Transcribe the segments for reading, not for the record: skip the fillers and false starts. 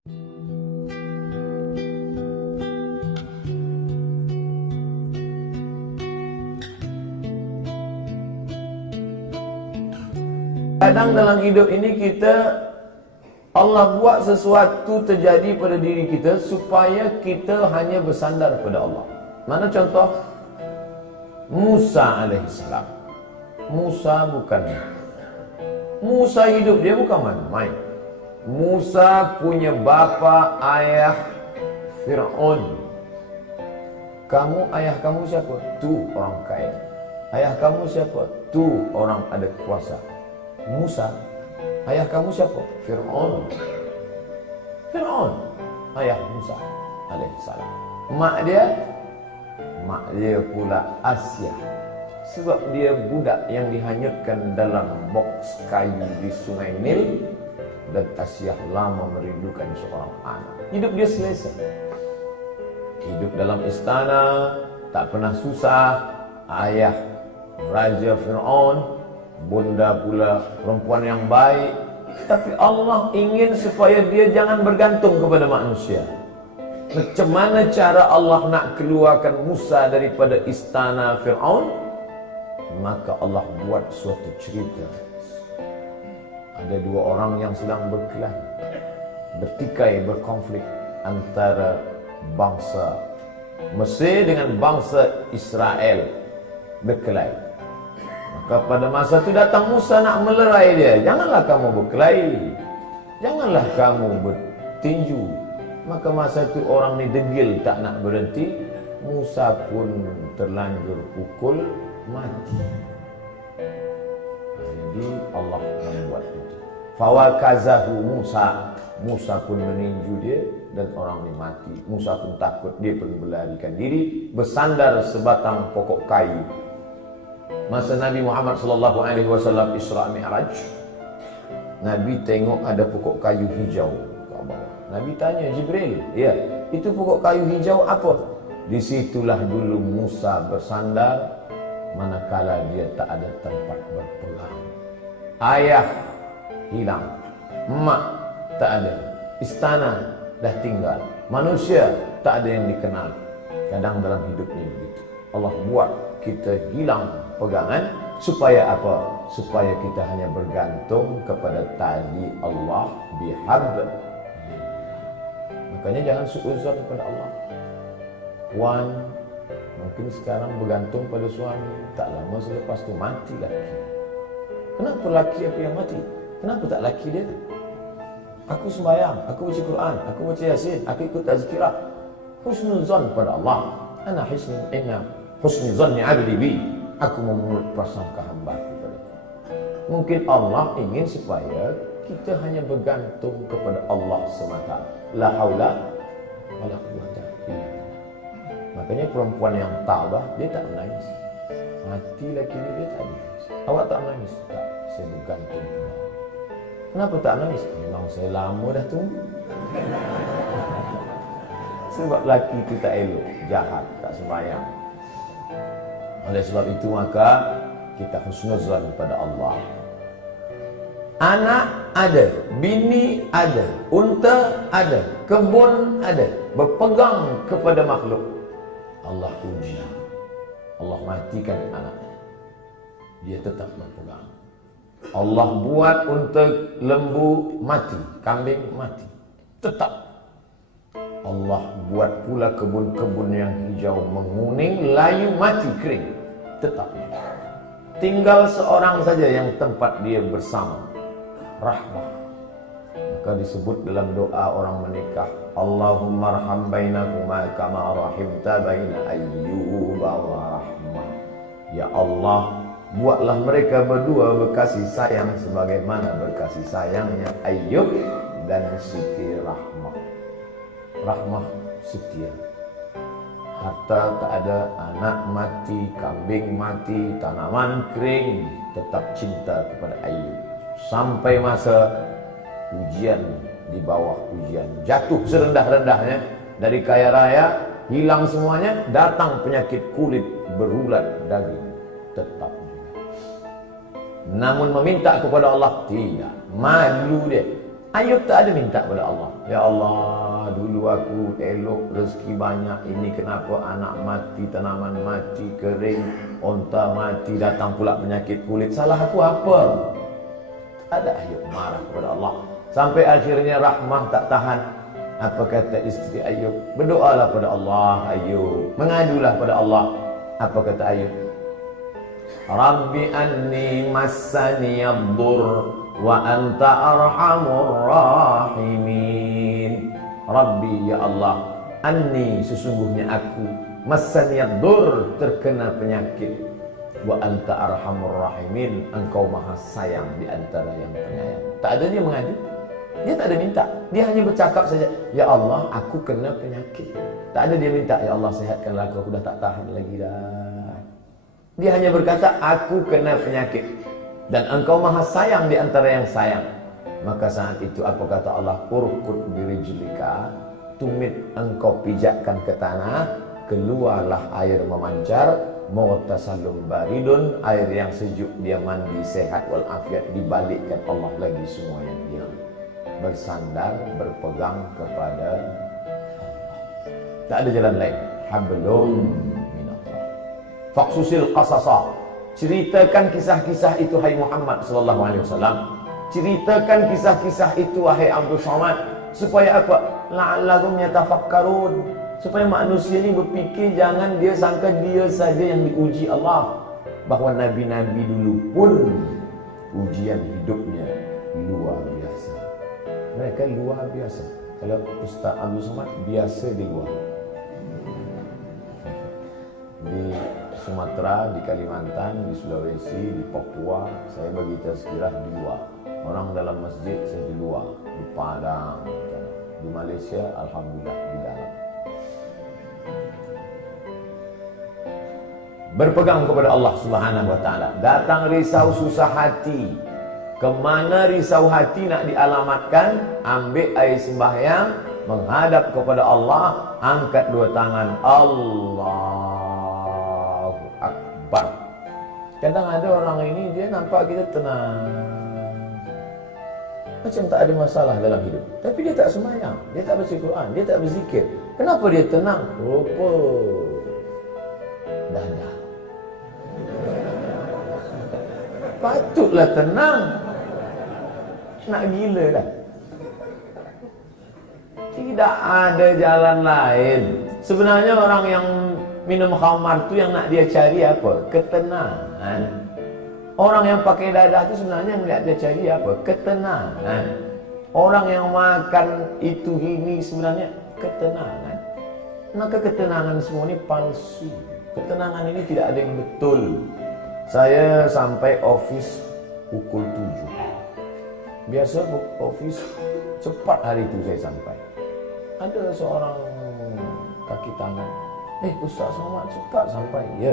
Kadang dalam hidup ini Allah buat sesuatu terjadi pada diri kita supaya kita hanya bersandar pada Allah. Mana contoh? Musa alaihissalam. Musa hidup dia bukan main-main. Musa punya bapa ayah Fir'aun. Ayah kamu siapa? Tu orang kaya. Ayah kamu siapa? Tu orang ada kuasa. Musa, ayah kamu siapa? Fir'aun. Ayah Musa alaihissalam. Mak dia pula Asia. Sebab dia budak yang dihanyutkan dalam boks kayu di sungai Nil. Dan Asia lama merindukan seorang anak. Hidup dia selesa. Hidup dalam istana, tak pernah susah. Ayah Raja Fir'aun, bunda pula perempuan yang baik. Tapi Allah ingin supaya dia jangan bergantung kepada manusia. Macam mana cara Allah nak keluarkan Musa daripada istana Fir'aun? Maka Allah buat suatu cerita. Ada dua orang yang sedang berkelahi, bertikai, berkonflik antara bangsa Mesir dengan bangsa Israel, berkelahi. Maka pada masa itu datang Musa nak melerai dia. Janganlah kamu berkelahi, janganlah kamu bertinju. Maka masa itu orang ni degil, tak nak berhenti. Musa pun terlanjur pukul, mati. Jadi Allah membuat itu. Fawakazahu Musa pun meninju dia dan orang ini mati. Musa pun takut, dia pun berlarikan diri, bersandar sebatang pokok kayu. Masa Nabi Muhammad SAW Isra Mi'raj, Nabi tengok ada pokok kayu hijau kat bawah. Nabi tanya Jibril, ya, itu pokok kayu hijau apa? Disitulah dulu Musa bersandar, manakala dia tak ada tempat berpegang. Ayah hilang, mak tak ada, istana dah tinggal, manusia tak ada yang dikenal. Kadang dalam hidup ini begitu. Allah buat kita hilang pegangan supaya apa? Supaya kita hanya bergantung kepada tali Allah bihab. Makanya jangan suuzon kepada Allah. Puan mungkin sekarang bergantung pada suami, tak lama selepas tu mati laki. Kenapa laki aku yang mati? Kenapa tak laki dia? Aku sembahyang, aku baca Quran, aku baca Yasin, aku ikut tazkirah. Husnuzon pada Allah. Ana husni zanni abdi bi. Aku memeluk prasangka hamba kepada aku. Mungkin Allah ingin supaya kita hanya bergantung kepada Allah semata. La haula wala quwwata illa billah. Makanya perempuan yang tabah, dia tak menangis. Mati laki dia tak menangis. Awak tak menangis? Tak, saya bergantung kepada Allah. Kenapa tak menangis? Memang saya lama dah tunggu. Sebab laki itu tak elok, jahat, tak sembahyang. Oleh sebab itu maka kita husnuzan pada Allah. Anak ada, bini ada, unta ada, kebun ada, berpegang kepada makhluk. Allah uji, Allah matikan anaknya, dia tetap berpegang. Allah buat unta lembu mati, kambing mati, tetap. Allah buat pula kebun-kebun yang hijau menguning, layu mati, kering, tetap. Tinggal seorang saja yang tempat dia bersama, rahmah. Maka disebut dalam doa orang menikah, Allahumma arham bainakuma kama rahimta baina ayyuba wa rahmah. Ya Allah, buatlah mereka berdua berkasih sayang sebagaimana berkasih sayangnya Ayyub dan Siti Rahmah. Rahmah setia. Harta tak ada, anak mati, kambing mati, tanaman kering, tetap cinta kepada Ayyub. Sampai masa ujian, di bawah ujian, jatuh serendah-rendahnya dari kaya raya, hilang semuanya, datang penyakit kulit, berulat daging, tetap. Namun meminta kepada Allah, tidak. Malu dia. Ayub tak ada minta kepada Allah, ya Allah, dulu aku elok, rezeki banyak, ini kenapa anak mati, tanaman mati, kering, onta mati, datang pula penyakit kulit, salah aku apa? Tak ada. Ayub marah kepada Allah. Sampai akhirnya Rahmah tak tahan. Apa kata isteri Ayub? Berdoalah pada Allah, Ayub. Mengadulah pada Allah. Apa kata Ayub? Rabbi anni massani ad-dur wa anta arhamur rahimin. Rabbi, ya Allah, anni, sesungguhnya aku, massani ad-dur, terkena penyakit, wa anta arhamur rahimin, engkau maha sayang di antara yang penyayang. Tak ada dia mengadu. Dia tak ada minta. Dia hanya bercakap saja, ya Allah, aku kena penyakit. Tak ada dia minta, ya Allah, sehatkanlah aku dah tak tahan lagi dah. Dia hanya berkata, aku kena penyakit dan engkau maha sayang di antara yang sayang. Maka saat itu apa kata Allah? Urkud birijlika, tumit engkau pijakkan ke tanah, keluarlah air memancar, mughtasalun baridun, air yang sejuk, dia mandi sehat walafiat, dibalikkan Allah lagi semua yang hilang. Bersandar, berpegang kepada Allah. Tak ada jalan lain. Hablum minallah. Faqsusil qasasa. Ceritakan kisah-kisah itu, hai Muhammad sallallahu alaihi wasallam. Ceritakan kisah-kisah itu, wahai Abdul Somad, supaya apa? La'allahum yatafakkarun, supaya manusia ini berfikir, jangan dia sangka dia saja yang diuji Allah, bahawa nabi-nabi dulu pun ujian hidupnya luar biasa. Mereka luar biasa. Kalau Ustaz Abdul Somad biasa di luar, di Sumatera, di Kalimantan, di Sulawesi, di Papua, saya bagi tazkirah di luar. Orang dalam masjid saya di luar, di Padang, di Malaysia alhamdulillah di dalam. Berpegang kepada Allah Subhanahu wa taala. Datang risau susah hati. Kemana risau hati nak dialamatkan? Ambil air sembahyang, menghadap kepada Allah, angkat dua tangan, Allahu Akbar. Kadang ada orang ini dia nampak kita tenang, macam tak ada masalah dalam hidup, tapi dia tak sembahyang, dia tak baca Quran, dia tak berzikir. Kenapa dia tenang? Rupa dada. Patutlah tenang. Nak gila dah. Tidak ada jalan lain. Sebenarnya orang yang minum khamar tu yang nak dia cari apa? Ketenangan. Orang yang pakai dadah tu sebenarnya yang dia cari apa? Ketenangan. Orang yang makan itu ini sebenarnya ketenangan. Maka ketenangan semua ini palsu. Ketenangan ini tidak ada yang betul. Saya sampai office pukul 7. Biasa office cepat hari itu saya sampai. Ada seorang kaki tangan, Ustaz Somad cepat sampai. Ya,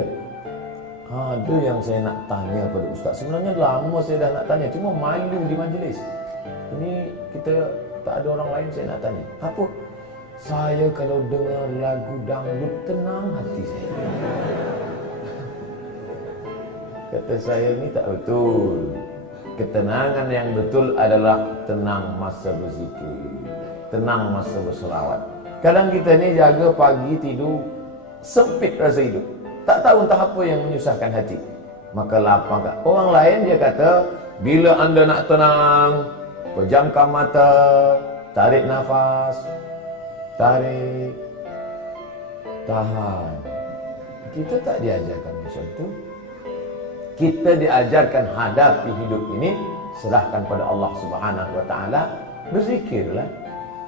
ada yang saya nak tanya pada Ustaz. Sebenarnya lama saya dah nak tanya, cuma malu di majlis. Ini kita tak ada orang lain, saya nak tanya. Apa? Saya kalau dengar lagu dangdut tenang hati saya. Kata saya, ini tak betul. Ketenangan yang betul adalah tenang masa berzikir, tenang masa berselawat. Kadang kita ni jaga pagi tidur, sempit rasa hidup, tak tahu entah apa yang menyusahkan hati, maka lapang. Orang lain dia kata, bila anda nak tenang, pejamkan mata, tarik nafas, tarik, tahan. Kita tak diajarkan macam itu. Kita diajarkan hadapi hidup ini, serahkan pada Allah Subhanahu wa taala, berzikirlah.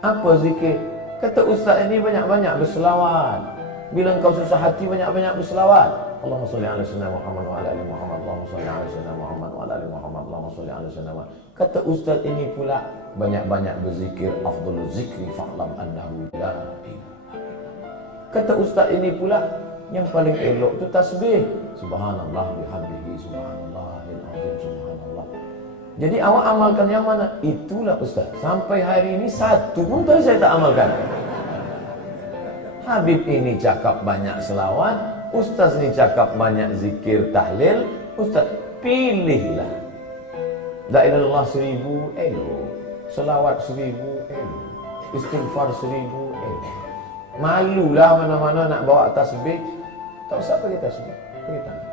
Apa zikir? Kata ustaz ini banyak-banyak berselawat. Bila engkau susah hati, banyak-banyak berselawat. Allahumma shalli ala sayyidina Muhammad wa ala ali Muhammad. Allahumma shalli ala sayyidina Muhammad wa ala ali Muhammad. Allahumma shalli ala sayyidina Muhammad. Kata ustaz ini pula banyak-banyak berzikir. Afdhalul zikri fa'lam annahu la ilaha illallah. Kata ustaz ini pula yang paling elok tu tasbih. Subhanallah bihamdihi, subhanallahil azim, subhanallah. Jadi awak amalkan yang mana? Itulah ustaz. Sampai hari ini satu pun saya tak amalkan. Habib ini cakap banyak selawat, ustaz ini cakap banyak zikir tahlil. Ustaz, pilihlah. La ilaha illallah 1000 elok, selawat 1000 istighfar 1000 Malulah mana-mana nak bawa tasbih. Tak usah pakai tasbih, pakai tangan.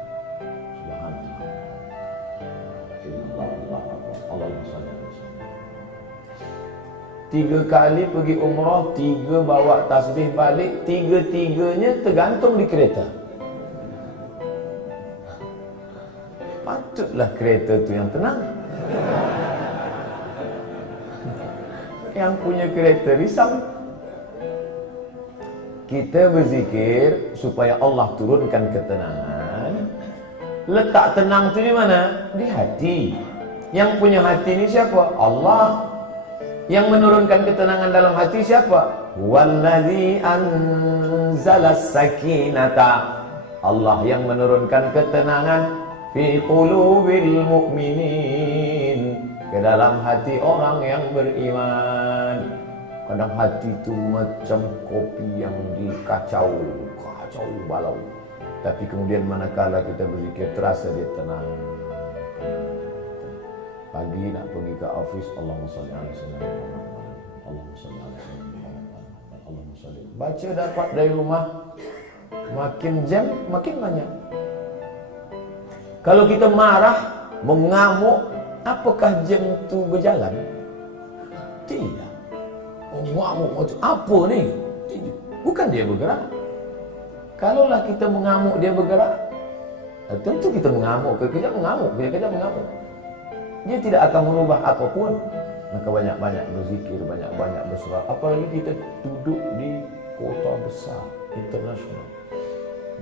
Allahumma salli ala Muhammad. 3 kali pergi umrah, 3 bawa tasbih balik, 3-3-nya tergantung di kereta. Patutlah kereta tu yang tenang. Yang punya kereta risau. Kita berzikir supaya Allah turunkan ketenangan. Letak tenang tu di mana? Di hati. Yang punya hati ni siapa? Allah. Yang menurunkan ketenangan dalam hati siapa? Wallazi anzalas sakinata. Allah yang menurunkan ketenangan fi qulubil mu'minin, ke dalam hati orang yang beriman. Kadang hati itu macam kopi yang dikacau, kacau balau. Tapi kemudian manakala kita berzikir, terasa dia tenang. Pagi nak pergi ke office, Allahumma salli ala sayyidina Muhammad, Allahumma salli ala sayyidina Muhammad, Allahumma salli. Baca dapat dari rumah, makin jam makin banyak. Kalau kita marah, mengamuk, apakah jam itu berjalan? Tidak. Mengamuk macam apa ni? Bukan dia bergerak. Kalaulah kita mengamuk dia bergerak, tentu kita mengamuk, kekejap mengamuk, kekejap mengamuk. Dia tidak akan merubah apapun. Maka banyak-banyak berzikir, banyak-banyak berserah. Apalagi kita duduk di kota besar, internasional.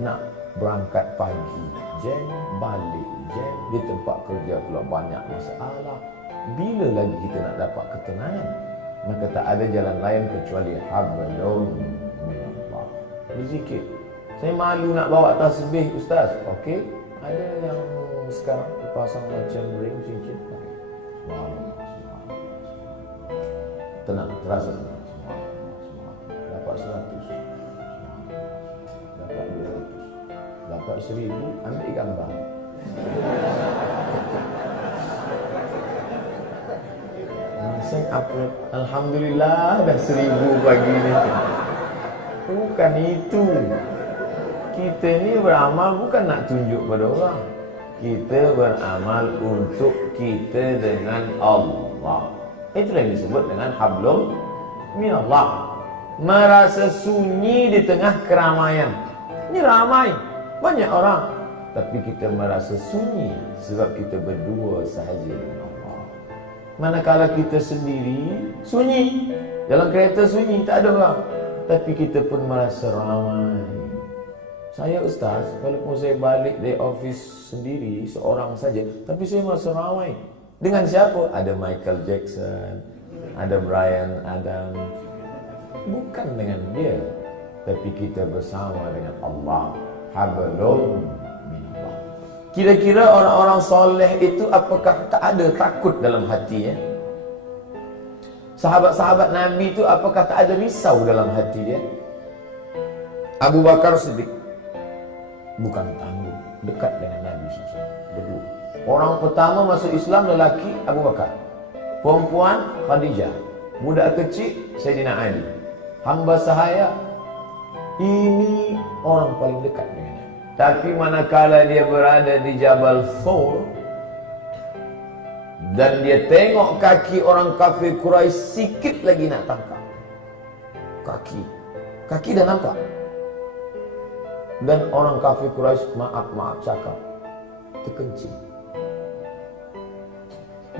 Nak berangkat pagi, jam, balik jam, di tempat kerja pula banyak masalah. Bila lagi kita nak dapat ketenangan? Maka tak ada jalan lain kecuali hablum minallah. Berzikir. Saya malu nak bawa tasbih, ustaz. Okey, ada yang sekarang dipasang macam ring cincin. Okey. Tenang, terasa tenang. Dapat 100. Dapat 200. Dapat 1000, ambil gambar. Saya upload, alhamdulillah dah 1000 pagi ni. Bukan itu. Kita ni beramal bukan nak tunjuk pada orang. Kita beramal untuk kita dengan Allah. Itulah yang disebut dengan hablum minallah. Merasa sunyi di tengah keramaian. Ini ramai, banyak orang, tapi kita merasa sunyi sebab kita berdua sahaja dengan Allah. Manakala kita sendiri, sunyi. Dalam kereta sunyi, tak ada orang, tapi kita pun merasa ramai. Saya ustaz, walaupun saya balik dari office sendiri, seorang saja, tapi saya merasa ramai. Dengan siapa? Ada Michael Jackson, ada Bryan Adams. Bukan dengan dia, tapi kita bersama dengan Allah. Hablum minallah. Kira-kira orang-orang soleh itu apakah tak ada takut dalam hati ya? Sahabat-sahabat Nabi itu apakah tak ada risau dalam hati dia? Abu Bakar Siddiq bukan tangguh, dekat dengan Nabi SAW, berdua. Orang pertama masuk Islam lelaki Abu Bakar, perempuan Khadijah, budak kecil Sayyidina Ali, hamba sahaya. Ini orang paling dekat dengan Nabi. Tapi manakala dia berada di Jabal Thur dan dia tengok kaki orang kafir Quraisy, sikit lagi nak tangkap kaki dah nampak. Dan orang kafir Quraisy maaf cakap, terkencing.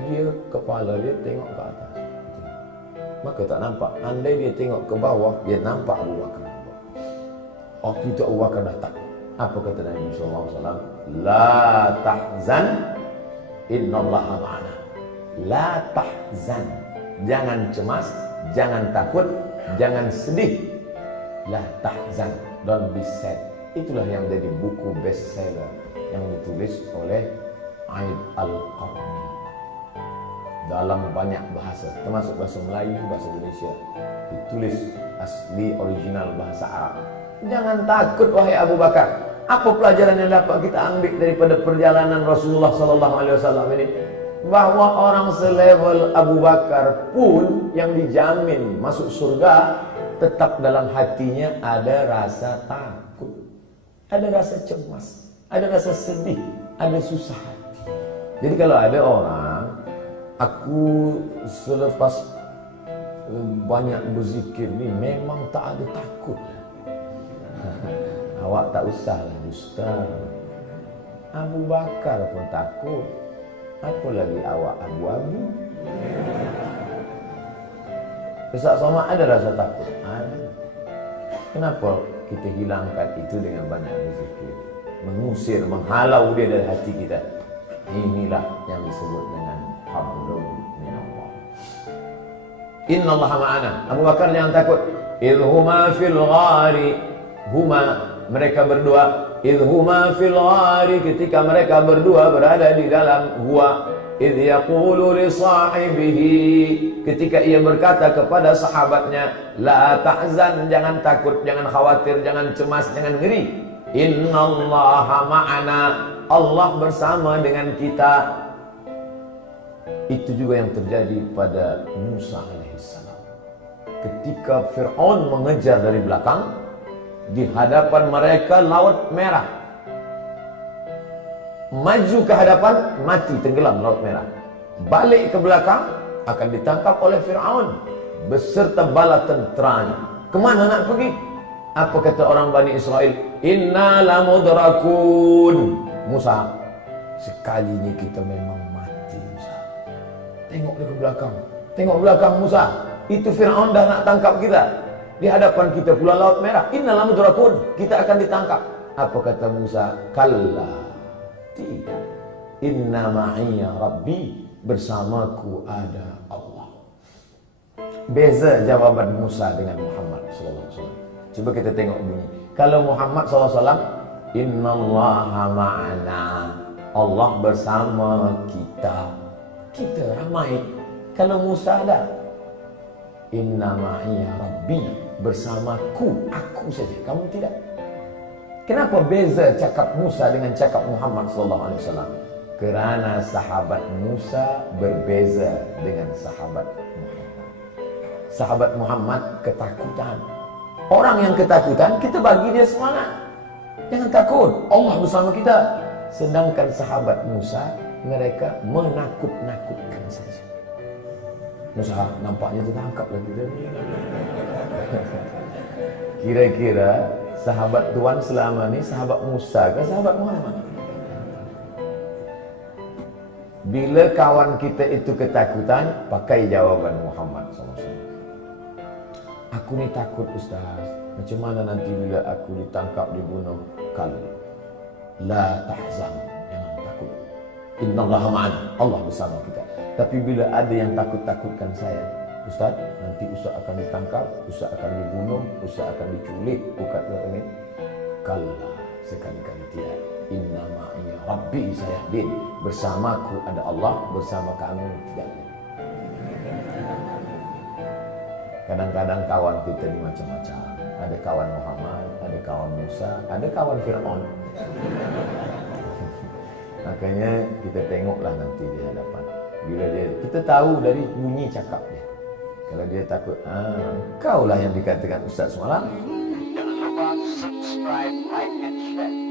Dia kepala dia tengok ke atas, maka tak nampak. Andai dia tengok ke bawah, dia nampak Abu Bakar. Waktu itu Abu Bakar dah takut. Apa kata Nabi SAW? La tahzan, innallaha ma'ana. La tahzan, jangan cemas, jangan takut, jangan sedih. La tahzan, don't be sad. Itulah yang jadi buku bestseller yang ditulis oleh Aid Al-Qarni dalam banyak bahasa, termasuk bahasa Melayu, bahasa Indonesia, ditulis asli original bahasa Arab. Jangan takut wahai Abu Bakar. Apa pelajaran yang dapat kita ambil daripada perjalanan Rasulullah SAW ini? bahwa orang selevel Abu Bakar pun yang dijamin masuk surga, tetap dalam hatinya ada rasa takut, ada rasa cemas, ada rasa sedih, ada susah hati. Jadi kalau ada orang, aku selepas banyak berzikir ni memang tak ada takut. Awak tak usahlah dusta. Abu Bakar pun takut, apa lagi awak abu-abu? Ustaz Somad ada rasa takut? Ada. Kenapa kita hilangkan itu dengan banyak berzikir? Mengusir, menghalau dia dari hati kita. Inilah yang disebut dengan hablum minallah. Innallaha ma'ana. Abu Bakar jangan takut. Idhuma fil ghari. Huma, mereka berdua. Idhuma fil ghari, ketika mereka berdua berada di dalam gua. Idh yaqulu li sahibihi, ketika ia berkata kepada sahabatnya, la tahzan, jangan takut, jangan khawatir, jangan cemas, jangan ngeri. Innallaha ma'ana, Allah bersama dengan kita. Itu juga yang terjadi pada Musa alaihissalam. Ketika Fir'aun mengejar dari belakang, di hadapan mereka laut merah. Maju ke hadapan, mati tenggelam laut merah. Balik ke belakang, akan ditangkap oleh Fir'aun beserta bala tenteranya. Kemana nak pergi? Apa kata orang Bani Israel? Inna lamudrakun. Musa, sekali ini kita memang mati, Musa. Tengok dia ke belakang. Tengok belakang Musa. Itu Fir'aun dah nak tangkap kita. Di hadapan kita pula laut merah. Inna lamudrakun. Kita akan ditangkap. Apa kata Musa? Kalla. Tidak. Inna ma'iyya Rabbi, bersamaku ada Allah. Beza jawaban Musa dengan Muhammad SAW. Coba kita tengok bunyi. Kalau Muhammad SAW, Innallaha ma'ana, Allah bersama kita. Kita ramai. Kalau Musa ada, Inna ma'iyya Rabbi, bersamaku, aku saja, kamu tidak. Kenapa beza cakap Musa dengan cakap Muhammad SAW? Kerana sahabat Musa berbeza dengan sahabat Muhammad. Sahabat Muhammad ketakutan. Orang yang ketakutan, kita bagi dia semangat. Jangan takut, Allah bersama kita. Sedangkan sahabat Musa, mereka menakut-nakutkan saja. Musa nampaknya tertangkap lah kita. Kira-kira sahabat Tuhan selama ni sahabat Musa ke sahabat Muhammad? Bila kawan kita itu ketakutan, pakai jawaban Muhammad SAW. Aku ni takut Ustaz. Macam mana nanti bila aku ditangkap, dibunuh? Kal la tahzan, jangan takut. Innallaha ma'ana, Allah bersama kita. Tapi bila ada yang takut-takutkan saya, Ustaz, nanti Ustaz akan ditangkap, Ustaz akan dibunuh, Ustaz akan diculik, bukan ini. Kalla, sekali-kali tidak. Inna ma'iyya Rabbi sayahdin, bersamaku ada Allah, bersama kamu tidak ada. Kadang-kadang kawan kita ni macam-macam. Ada kawan Muhammad, ada kawan Musa, ada kawan Fir'aun. Makanya kita tengoklah nanti di hadapan. Bila dia, kita tahu dari bunyi cakap dia. Kalau dia takut, engkau lah yang dikatakan Ustaz semalam. Jangan lupa subscribe, like and share.